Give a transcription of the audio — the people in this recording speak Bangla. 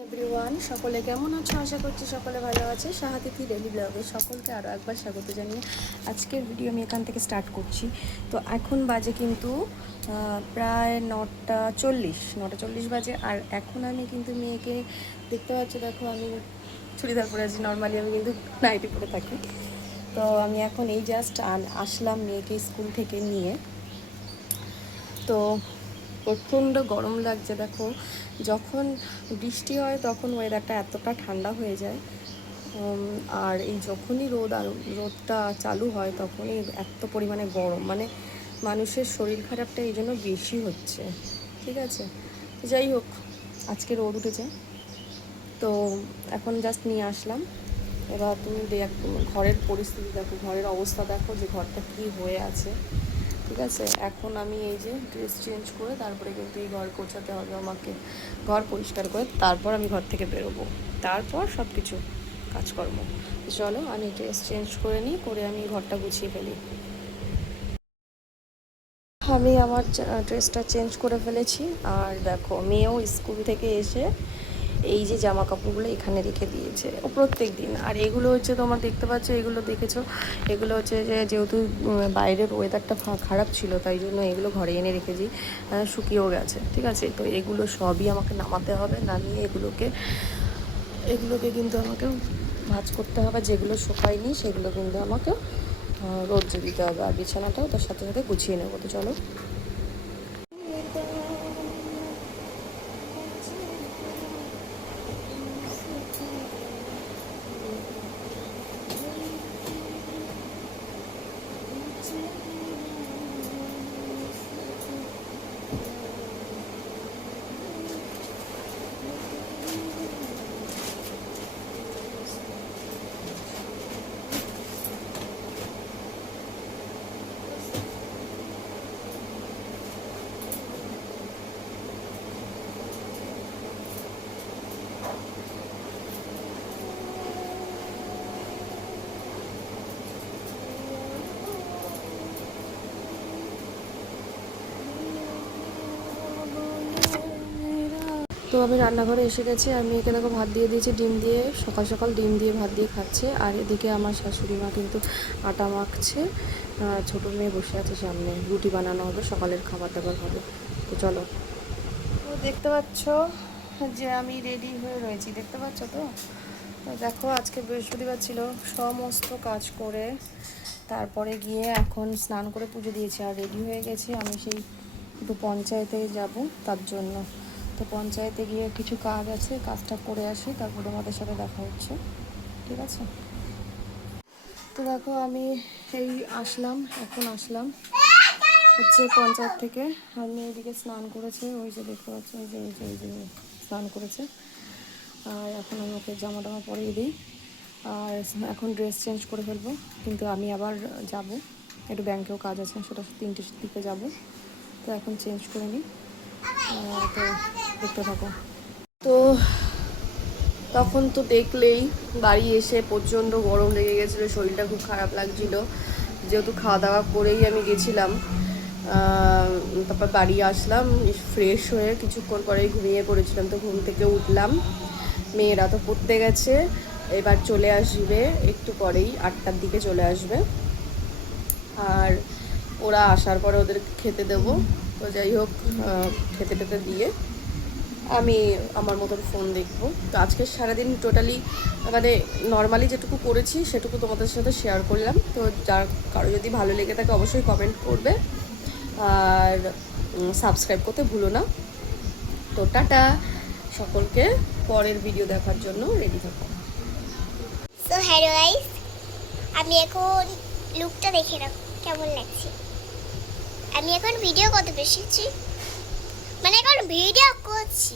এভরিওয়ান, সকলে কেমন আছো? আশা করছি সকলে ভালো আছে। সাহাতিথি ডেলি ব্লগে সকলকে আরও একবার স্বাগত জানিয়ে আজকের ভিডিও আমি এখান থেকে স্টার্ট করছি। তো এখন বাজে কিন্তু প্রায় 9:40 বাজে। আর এখন আমি কিন্তু মেয়েকে দেখতে পাচ্ছি, দেখো আমি চুড়িদার পরে আছি। নর্মালি আমি কিন্তু নাইটি পরে থাকি। তো আমি এখন এই জাস্ট আসলাম মেয়েকে স্কুল থেকে নিয়ে। তো প্রচণ্ড গরম লাগছে। দেখো যখন বৃষ্টি হয় তখন ওয়েদারটা এতটা ঠান্ডা হয়ে যায়, আর এই যখনই রোদটা চালু হয় তখনই এত পরিমাণে গরম, মানে মানুষের শরীর খারাপটা এই জন্য বেশি হচ্ছে। ঠিক আছে, যাই হোক, আজকে রোদ উঠেছে তো এখন জাস্ট নিয়ে আসলাম। এবার তুমি ঘরের পরিস্থিতি দেখো, ঘরের অবস্থা দেখো যে ঘরটা কী হয়ে আছে। ঠিক আছে, এখন আমি এই যে ড্রেস চেঞ্জ করে তারপরে কিন্তু এই ঘর গোছাতে হবে আমাকে। ঘর পরিষ্কার করে তারপর আমি ঘর থেকে বেরোবো, তারপর সব কিছু কাজকর্ম। চলো আমি ড্রেস চেঞ্জ করে নিই, করে আমি ঘরটা গুছিয়ে ফেলি। আমি আমার ড্রেসটা চেঞ্জ করে ফেলেছি। আর দেখো মেয়েও স্কুল থেকে এসে এই যে জামা কাপড়গুলো এখানে রেখে দিয়েছে ও প্রত্যেক দিন। আর এগুলো হচ্ছে তোমার দেখতে পাচ্ছ, এগুলো দেখেছো, এগুলো হচ্ছে যে যেহেতু বাইরের ওয়েদারটা খারাপ ছিল তাই জন্য এগুলো ঘরে এনে রেখেছি, শুকিয়েও গেছে। ঠিক আছে, তো এগুলো সবই আমাকে নামাতে হবে, নামিয়ে এগুলোকে কিন্তু আমাকে ভাঁজ করতে হবে। যেগুলো শুকায়নি সেগুলো কিন্তু আমাকে রোদ্রে দিতে হবে। আর বিছানাটাও তার সাথে সাথে গুছিয়ে নেবো। তো চলো। তো আমি রান্নাঘরে এসে গেছি। আমি একে দেখো ভাত দিয়ে দিয়েছি ডিম দিয়ে, সকাল সকাল ডিম দিয়ে ভাত দিয়ে খাচ্ছে। আর এদিকে আমার শাশুড়ি মা কিন্তু আটা মাখছে, ছোটো মেয়ে বসে আছে সামনে, রুটি বানানো হবে, সকালের খাবার দাবার হবে। তো চলো। তো দেখতে পাচ্ছ যে আমি রেডি হয়ে রয়েছি, দেখতে পাচ্ছ তো। দেখো আজকে বৃহস্পতিবার ছিল, সমস্ত কাজ করে তারপরে গিয়ে এখন স্নান করে পুজো দিয়েছি আর রেডি হয়ে গেছি। আমি সেই একটু পঞ্চায়েতে যাব তার জন্য। তো পঞ্চায়েতে গিয়ে কিছু কাজ আছে, কাজটা করে আসি, তারপর তোমাদের সাথে দেখা হচ্ছে। ঠিক আছে, তো দেখো আমি এই এখন আসলাম হচ্ছে পঞ্চায়েত থেকে। আমি এদিকে স্নান করেছে, ওই যে দেখতে পাচ্ছি, ওই যে স্নান করেছে। আর এখন আমি ওকে জামা টামা পরিয়ে দিই আর এখন ড্রেস চেঞ্জ করে ফেলবো। কিন্তু আমি আবার যাব, একটু ব্যাংকেও কাজ আছে, সেটা 3টের দিকে যাব। তো এখন চেঞ্জ করে নিই, তো দেখতে থাকো। তো তখন তো দেখলেই বাড়ি এসে প্রচণ্ড গরম লেগে গেছিলো, শরীরটা খুব খারাপ লাগছিলো, যেহেতু খাওয়া দাওয়া করেই আমি গেছিলাম। তারপর বাড়ি আসলাম, ফ্রেশ হয়ে কিছুক্ষণ পরেই ঘুমিয়ে পড়েছিলাম। তো ঘুম থেকে উঠলাম, মেয়েরা তো পড়তে গেছে, এবার চলে আসবে একটু পরেই, 8টার দিকে চলে আসবে। আর ওরা আসার পরে ওদের খেতে দেবো। তো যাই হোক, খেতে টেতে দিয়ে আমি আমার মতন ফোন দেখবো। তো আজকে সারাদিন টোটালি মানে নর্মালি যেটুকু করেছি সেটুকু তোমাদের সাথে শেয়ার করলাম। তো যার কারো যদি ভালো লেগে থাকে অবশ্যই কমেন্ট করবে আর সাবস্ক্রাইব করতে ভুলো না। তো টাটা সকলকে, পরের ভিডিও দেখার জন্য রেডি থাকো। সো হ্যালো গাইস, আমি এখন লুকটা দেখে নাও কেমন লাগছে। আমি এখন ভিডিও করতে বসেছি, মানে এখন ভিডিও করছি।